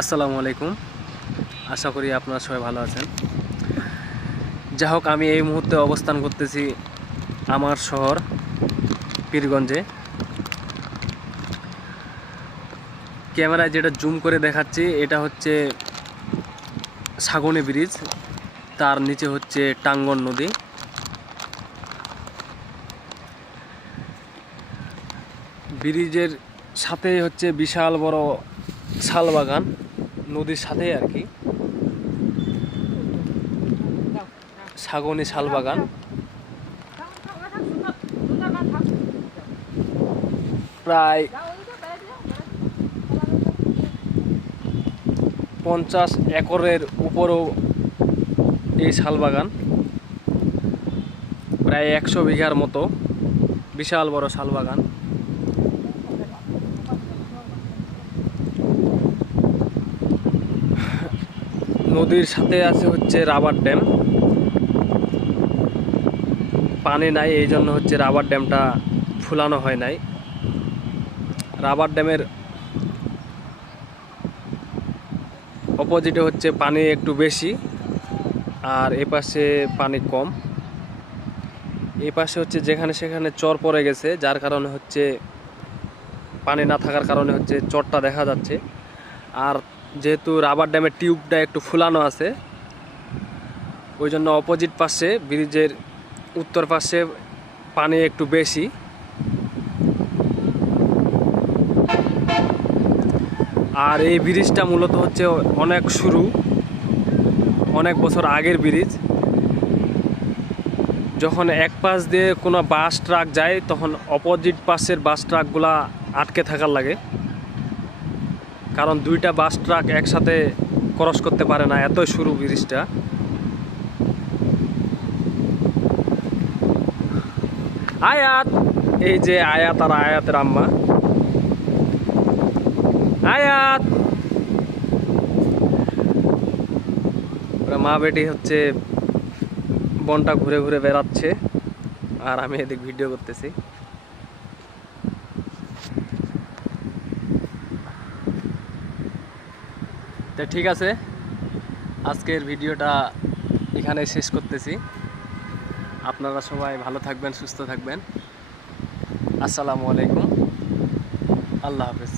আসসালামু আলাইকুম। আশা করি আপনারা সবাই ভালো আছেন। যাই হোক, আমি এই মুহূর্তে অবস্থান করতেছি আমার শহর পীরগঞ্জে। ক্যামেরায় যেটা জুম করে দেখাচ্ছি এটা হচ্ছে সাগনি ব্রিজ, তার নিচে হচ্ছে টাঙ্গন নদী। ব্রিজের সাথে হচ্ছে বিশাল বড় শালবাগান, নদীর সাথেই আর কি সাগনি শালবাগান। প্রায় 50 একরের উপরও এই শালবাগান, প্রায় 100 বিঘার মতো বিশাল বড় শালবাগান। নদীর সাথে আছে হচ্ছে রাবার ড্যাম। পানি নাই, এই জন্য হচ্ছে রাবার ড্যামটা ফুলানো হয় নাই। রাবার ড্যামের অপোজিটে হচ্ছে পানি একটু বেশি, আর এপাশে পানি কম। এই পাশে হচ্ছে যেখানে সেখানে চর পড়ে গেছে, যার কারণে হচ্ছে পানি না থাকার কারণে হচ্ছে চরটা দেখা যাচ্ছে। আর যেহেতু রাবার ড্যামের টিউবটা একটু ফুলানো আছে, ওই জন্য অপোজিট পাশে ব্রিজের উত্তর পাশে পানি একটু বেশি। আর এই ব্রিজটা মূলত হচ্ছে অনেক বছর আগের ব্রিজ। যখন এক পাশ দিয়ে কোনো বাস ট্রাক যায়, তখন অপোজিট পাশের বাস ট্রাকগুলা আটকে থাকার লাগে, কারণ দুইটা বাস ট্রাক একসাথে ক্রস করতে পারে না, এতই সরু ব্রিজটা। আয়াত, এই যে আয়াত আর আয়াতের আম্মা। আয়াত, মা বেটি হচ্ছে বনটা ঘুরে ঘুরে বেড়াচ্ছে, আর আমি এদিক ভিডিও করতেছি। তো ঠিক আছে, আজকের ভিডিওটা এখানে শেষ করতেছি। আপনারা সবাই ভালো থাকবেন, সুস্থ থাকবেন। আসসালামু আলাইকুম, আল্লাহ হাফেজ।